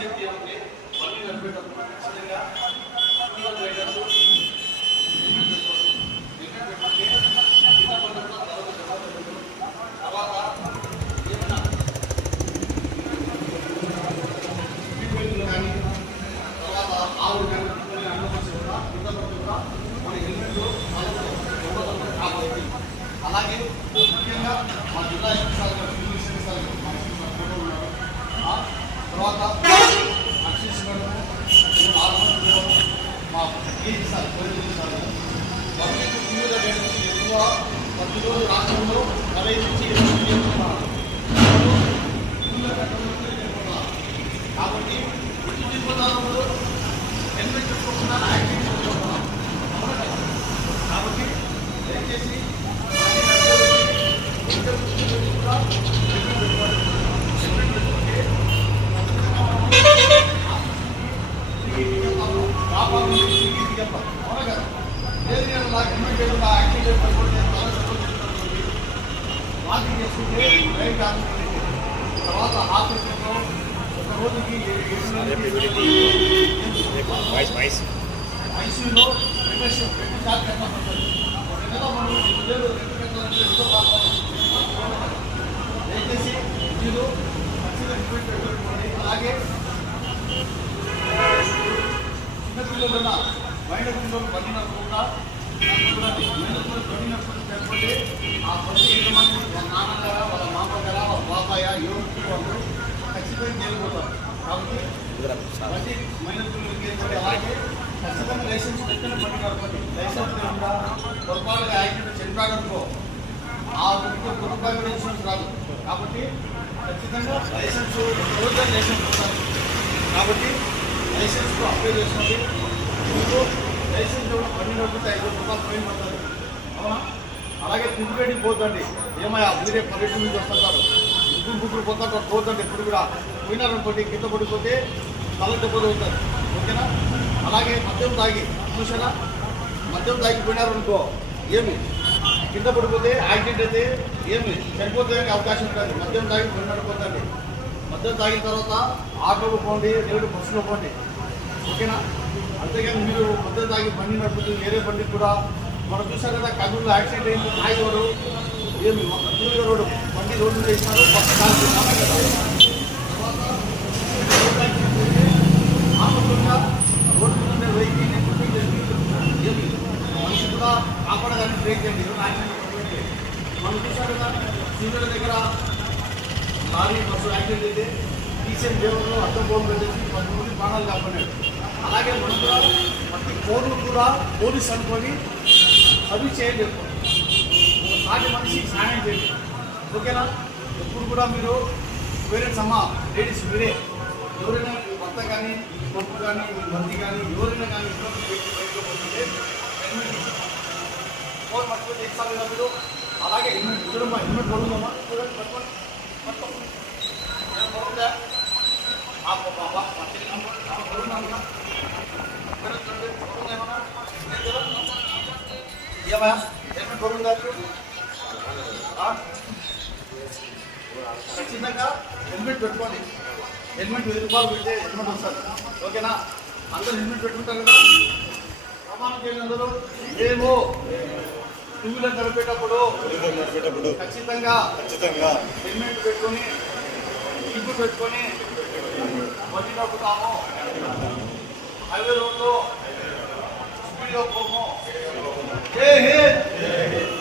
గ్రామం road safety అంటే బండి నడిపేటప్పుడు ఖచ్చితంగా సింగల్ రైడర్స్ మా ఏజీ పబ్లిక్ ఎక్కువ ప్రతిరోజు రాష్ట్రంలో నలభై నుంచి కాబట్టి ఇటు దిగుతున్నప్పుడు హెల్మెట్ పెట్టుకోకుండా యాక్సిడెంట్ జరుగుతున్నారు. కాబట్టి దయచేసి తర్వాత హాస్పిటల్లో ఒక రోజుకి వాయిస్ వాయిస్ ఐసీయూలో రిప్రెషన్ రెండు సార్లు కట్టబడుతుంది ఒక నెల మనం రెండు వేలు రెండు దయచేసి మీరు పెట్టుకోండి అలాగే చిన్నపిల్లలున్న పిల్లలు నడపకుండా చూడండి ఆ వాళ్ళ నాన్నగారా వాళ్ళ వాళ్ళ బాబాయ ఎవరికి వాళ్ళు ఖచ్చితంగా తేలిపోతారు కాబట్టి బండి మైనర్ అలాగే ఖచ్చితంగా లైసెన్స్ పెట్టుకుని పని కాబట్టి లైసెన్స్ లేకుండా పొరపాటుగా యాక్సిడెంట్ చనిపోయాడనుకో ఆ వ్యక్తి రూపాయి ఇన్సూరెన్స్ రాదు కాబట్టి ఖచ్చితంగా లైసెన్స్ రోజు లైసెన్స్ కాబట్టి లైసెన్స్ అప్లై చేసినది లైసెన్స్ కూడా పని నడిపితే ఐదు రూపాయలు ఫైన్ పడుతుంది అవునా? అలాగే తిరుగుబడి పోతండి ఏమయ్యా? మీరే పర్యటన నుంచి వస్తుంటారు. ముగ్గురు ముగ్గురు పోతుంటారు పోతండి ఇప్పుడు కూడా పోయినారనుకోండి కింద పడిపోతే తల దెబ్బలు అవుతారు ఓకేనా? అలాగే మద్యం తాగి చూసారా మద్యం తాగి పోయినారనుకో ఏమి? కింద పడిపోతే యాక్సిడెంట్ అయితే ఏమి? చనిపోతే అవకాశం ఉంటుంది. మద్యం తాగి పోయినట్టుపోతుంది మద్యం తాగిన తర్వాత ఆటోలో పోండి లేదంటే బస్సులో పోండి. ఓకేనా? అంతేగాని మీరు మద్యం తాగి బండి నడుపుతుంది వేరే బండి కూడా మనం చూసాం కదా కర్నూలులో యాక్సిడెంట్ అయింది తాగేవాడు ఏమి టూ రోడ్డు. బండి రోడ్డు మీద వేసినారు బ్రేక్ చేయండి. మనం చూసాం కదా సీనియర్ దగ్గర లారీ బస్సు యాక్సిడెంట్ అయితే టీసీఎం దేవుడు అర్థం పోలు పది మంది ప్రాణాలు కాపాడాడు అలాగే మనం కూడా ప్రతి ఫోన్లు కూడా పోలీస్ అనుకొని అవి చేయండి ఒక సాటి మనిషి సాయం చేయండి. ఓకేనా? ఎప్పుడు కూడా మీరు పేరెంట్స్ అమ్మ లేడీస్ మీరే. ఎవరైనా భర్త కానీ పప్పు కానీ మీ మంది కానీ ఎవరైనా కానీ ఇంట్లో బయటకు బయటకు పోతుంటే ఫోన్ పట్టుకొని ఎగ్జామ్ మీరు? అలాగే హెల్మెట్ చూడమ్మా హెల్మెట్ పడుతుందమ్మా చూడండి పట్టుకోండి పట్టుకోండి ఆ బాబా ఏమయ్యా హెల్మెట్ పడుతుందా? ఖచ్చితంగా హెల్మెట్ పెట్టుకోండి. హెల్మెట్ వెయ్యి రూపాయలు పెడితే హెల్మెట్ వస్తుంది. ఓకేనా? అందరూ హెల్మెట్ పెట్టుకుంటారు కదా? ప్రమాణం అందరూ. మేము టూ వీలర్ నడిపేటప్పుడు నడిపేటప్పుడు ఖచ్చితంగా ఖచ్చితంగా హెల్మెట్ పెట్టుకొని ఇంపు పెట్టుకొని బండి నడుపుతాము హైవే రోడ్లో Yo como. ¿Qué es?